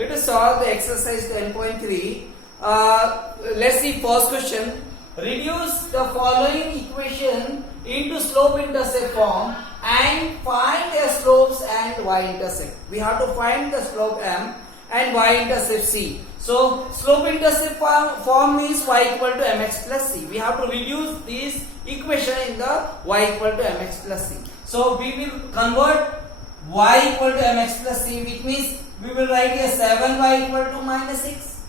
Let us solve the exercise 10.3. Let's see first question. Reduce the following equation into slope-intercept form and find their slopes and y-intercept. We have to find the slope m and y-intercept c. So slope-intercept form means y equal to mx plus c. We have to reduce this equation in the y equal to mx plus c. So we will convert y equal to mx plus c, which means we will write here 7y equal to minus 6.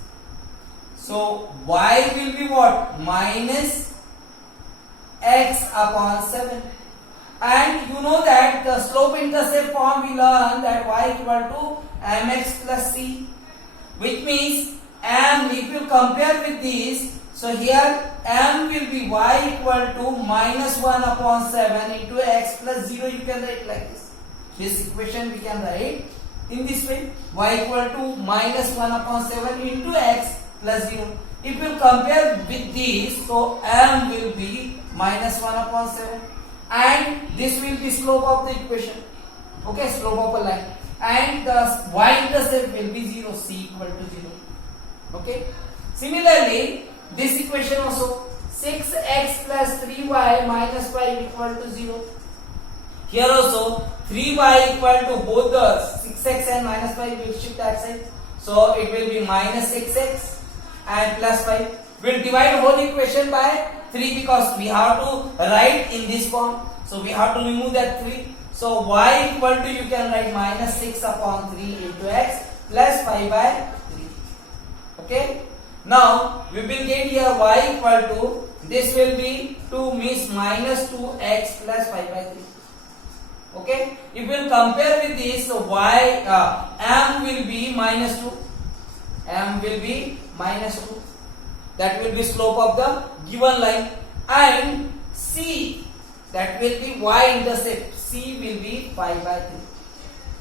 So y will be what? Minus x upon 7. And you know that the slope intercept form we learn that y equal to mx plus c, which means m, if you compare with this, so here m will be y equal to minus 1 upon 7 into x plus 0. You can write like this. This equation we can write in this way: y equal to minus 1 upon 7 into x plus 0. If you compare with this, so m will be minus 1 upon 7 and this will be slope of the equation. Okay, slope of a line, and the y-intercept will be 0, c equal to 0. Okay. Similarly, this equation also 6x plus 3y minus 5 equal to 0. Here also 3y equal to both the 6x and minus 5 will shift that side. So it will be minus 6x and plus 5. We'll divide whole equation by 3 because we have to write in this form. So we have to remove that 3. So y equal to, you can write minus 6 upon 3 into x plus 5 by 3. Okay. Now we will get here y equal to, this will be 2 means minus 2x plus 5 by 3. Okay. If we will compare with this, so y m will be minus 2. M will be minus 2. That will be slope of the given line, and c, that will be y-intercept. C will be 5 by 3.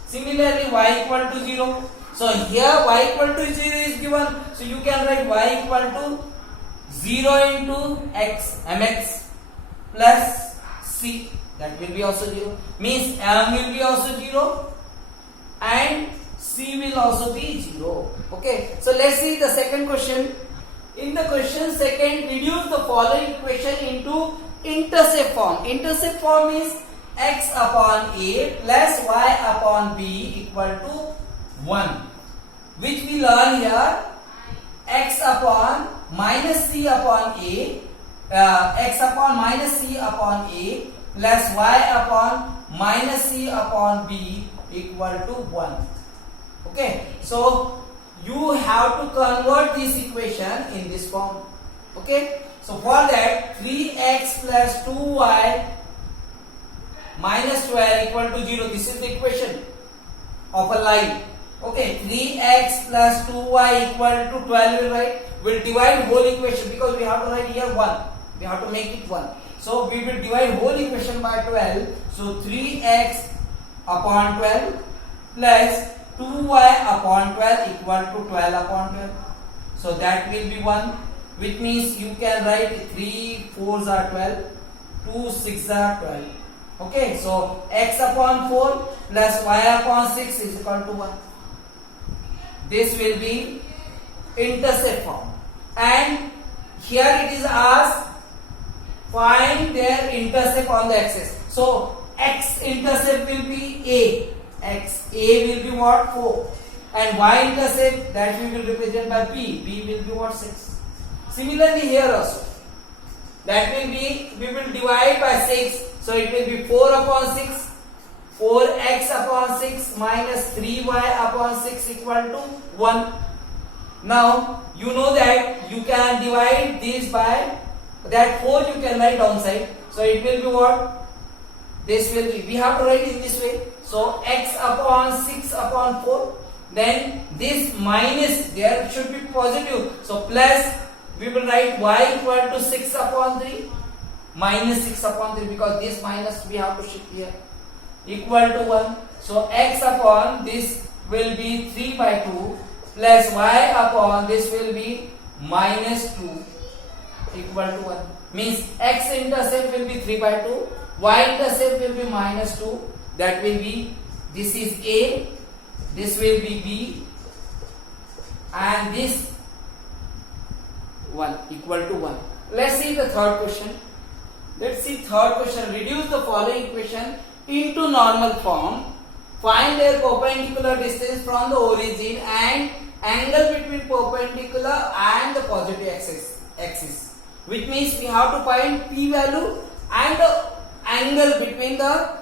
Similarly, y equal to 0. So here y equal to 0 is given. So you can write y equal to 0 into x, mx plus c. That will be also 0. Means m will be also 0 and c will also be 0. Okay. So let's see the second question. In the question second, reduce the following equation into intercept form. Intercept form is x upon a plus y upon b equal to 1, which we learn here x upon minus c upon a, x upon minus c upon a plus y upon minus c upon b equal to 1. Okay, so you have to convert this equation in this form. Okay, so for that 3x plus 2y minus 12 equal to 0. This is the equation of a line. Okay, 3x plus 2y equal to 12 will write. We'll divide whole equation because we have to write here 1. We have to make it 1. So we will divide whole equation by 12. So 3x upon 12 plus 2y upon 12 equal to 12 upon 12. So that will be 1, which means you can write 3 4s are 12, 2 6s are 12. Okay, so x upon 4 plus y upon 6 is equal to 1. This will be intercept form. And here it is asked, find their intercept on the axis. So x intercept will be a. X, a will be what? 4, and y intercept, that we will represent by b. B will be what? 6. Similarly here also, that will be, we will divide by 6. So it will be 4 upon 6, 4x upon 6 minus 3y upon 6 equal to 1. Now you know that you can divide this by that 4, you can write downside. So it will be what? This will be, we have to write in this way. So x upon 6 upon 4, then this minus, there should be positive. So plus, we will write y equal to 6 upon 3 minus 6 upon 3 because this minus we have to shift here, equal to 1. So x upon this will be 3 by 2 plus y upon this will be minus 2 equal to 1. Means x intercept will be 3 by 2, y intercept will be minus 2. That will be, this is A, this will be B, and this 1 equal to 1. Let's see the third question. Let's see third question. Reduce the following equation into normal form. Find their perpendicular distance from the origin and angle between perpendicular and the positive axis. Which means we have to find p value and the angle between the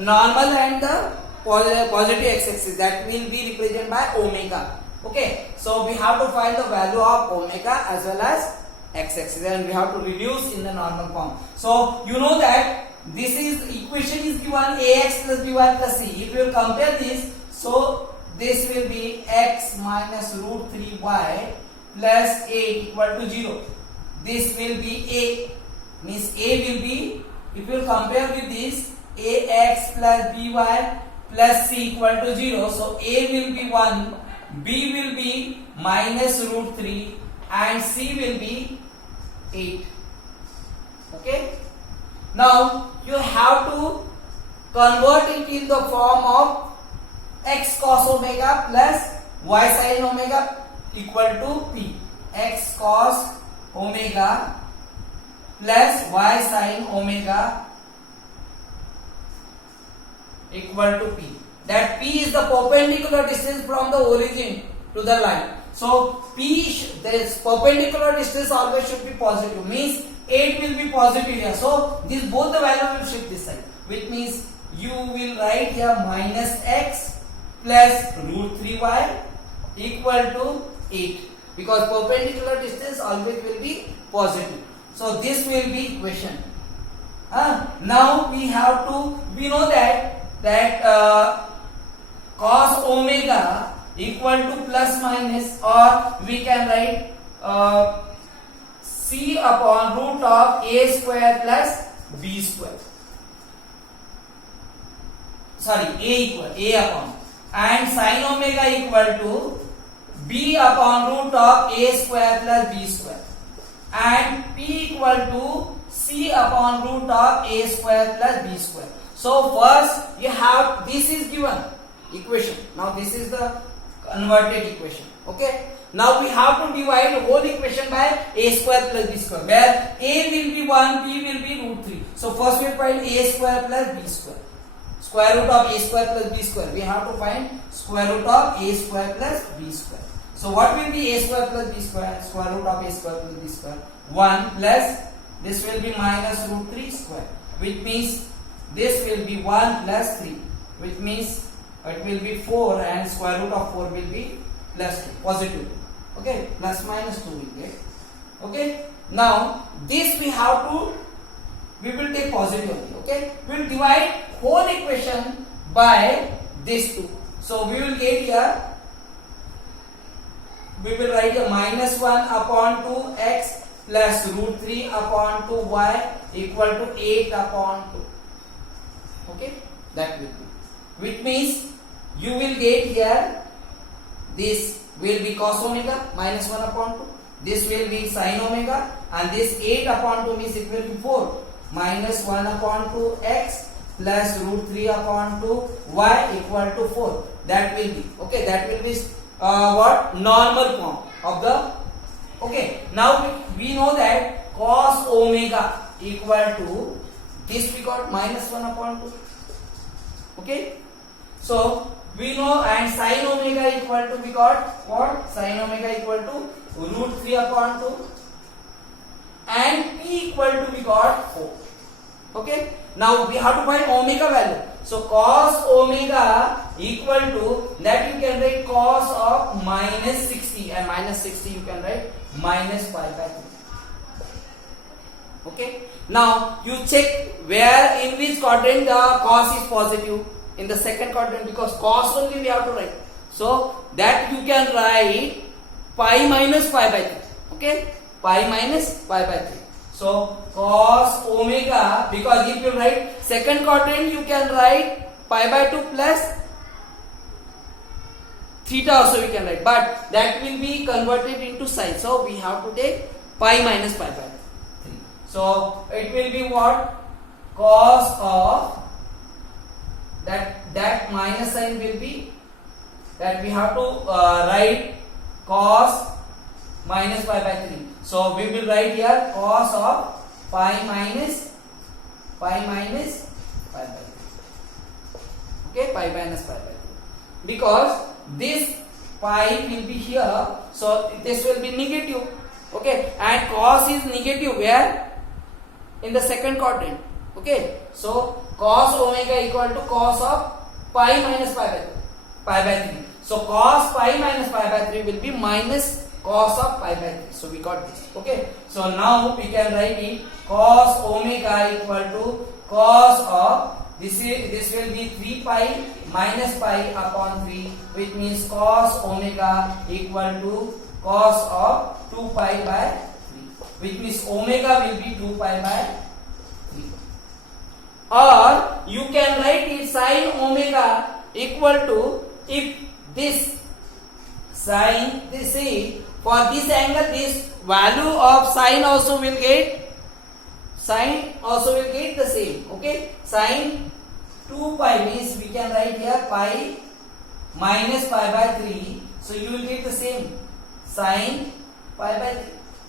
normal and the positive x-axis, that will be represented by omega. Okay, so we have to find the value of omega as well as x-axis, and we have to reduce in the normal form. So you know that this is equation is given ax plus by plus c. If you will compare this, so this will be x minus root 3y plus 8 equal to 0. This will be a, means a will be, if you will compare with this, ax plus by plus c equal to 0. So a will be 1, b will be minus root 3 and c will be 8. Okay. Now you have to convert it in the form of x cos omega plus y sin omega equal to p. X cos omega plus y sin omega equal to p. That p is the perpendicular distance from the origin to the line. So p, this perpendicular distance always should be positive, means 8 will be positive here. So this both the value will shift this side, which means you will write here minus x plus root 3y equal to 8, because perpendicular distance always will be positive. So this will be equation. Now we know that cos omega equal to plus minus, or we can write c upon root of a square plus b square. Sorry, a upon, and sin omega equal to b upon root of a square plus b square, and p equal to c upon root of a square plus b square. So first you have, this is given equation. Now this is the converted equation. Okay. Now we have to divide the whole equation by a square plus b square, where a will be 1, b will be root 3. So first we find a square plus b square. Square root of a square plus b square. We have to find square root of a square plus b square. So what will be a square plus b square? Square root of a square plus b square. 1 plus, this will be minus root 3 square, which means this will be 1 plus 3, which means it will be 4, and square root of 4 will be plus 2, positive. Okay, plus minus 2 will get. Okay, now this we will take positive only. Okay, we will divide whole equation by this 2. So we will get here, we will write a minus 1 upon 2x plus root 3 upon 2y equal to 8 upon 2. Okay, that will be, which means you will get here, this will be cos omega minus 1 upon 2, this will be sin omega, and this 8 upon 2 means it will be 4, minus 1 upon 2x plus root 3 upon 2 y equal to 4. That will be, okay, that will be what? Normal form of the, okay. Now we know that cos omega equal to, this we got minus 1 upon 2. Okay, so we know, and sin omega equal to, we got what? Sin omega equal to root 3 upon 2, and p equal to, we got 4. Okay, now we have to find omega value. So cos omega equal to, that you can write cos of minus 60, and minus 60 you can write minus pi by 3. Okay, now you check where, in which quadrant the cos is positive. In the second quadrant, because cos only we have to write. So that you can write pi minus pi by 3. Okay, pi minus pi by 3. So cos omega, because if you write second quadrant, you can write pi by 2 plus theta also we can write, but that will be converted into sine. So we have to take pi minus pi by 3. So it will be what? Cos of, that minus sign will be, that we have to write cos minus pi by 3. So we will write here cos of pi minus pi by 3. Okay, pi minus pi by 3. Because this pi will be here, so this will be negative. Okay, and cos is negative where? In the second quadrant. Okay, so cos omega equal to cos of pi minus pi by 3. So cos pi minus pi by 3 will be minus cos of pi by 3. So we got this. Okay, so now we can write it cos omega equal to cos of this will be 3 pi minus pi upon 3, which means cos omega equal to cos of 2 pi by 3, which means omega will be 2 pi by 3. Or you can write it sin omega equal to, if this sin, this is for this angle, this value of sin also will get the same. Okay, sin 2 pi means we can write here pi minus pi by 3. So you will get the same sin pi by 3,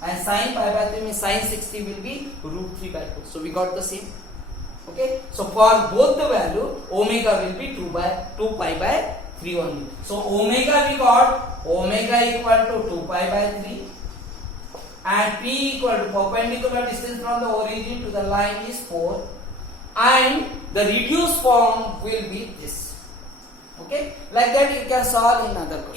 and sin pi by 3 means sin 60 will be root 3 by 2. So we got the same. Okay, so for both the value omega will be 2 pi by 3 only. So omega we got omega equal to 2 pi by 3, and p equal to perpendicular distance from the origin to the line is 4, and the reduced form will be this. Okay, like that you can solve in another question.